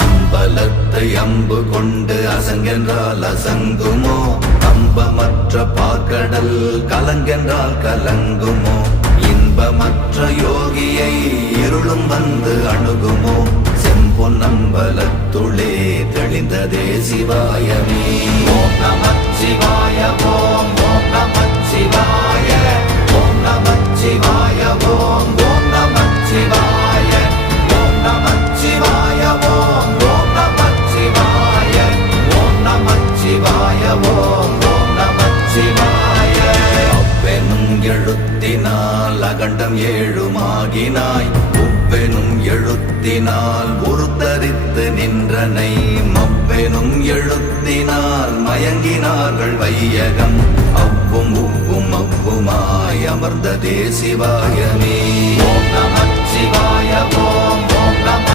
அம்பலத்தை அம்பு கொண்டு அசங்கென்றால் அசங்குமோ கம்பமற்ற பாக்கடல் கலங்கென்றால் கலங்குமோ இன்பமற்ற யோகியை இருளும் வந்து அணுகுமோ செம்பொன்னம்பலத்துளே தெளிந்ததே சிவாயமே ஓம் நமச்சிவாய ஓம் ஓம் நமச்சிவாய ஓம் நமச்சிவாய ஓம் ஓம் நமச்சிவாய ஓம் நமச்சிவாய ஓம் ஓம் நமச்சிவாய ஓம் நமச்சிவாய ஓம் ஓம் நமச்சிவாய அவ்வெனும் எழுத்தினால் அகண்டம் ஏழுமாகினாய் உவ்வெனும் எழுத்தினால் உருத்தரித்து நின்றனை மவ்வெனும் எழுத்தினால் மயங்கினார்கள் வையகம் அவ்வும் உவ்வும் அவ்வுமாய் அமர்ந்ததே சிவாயமே ஓம் நமச்சிவாய ஓம்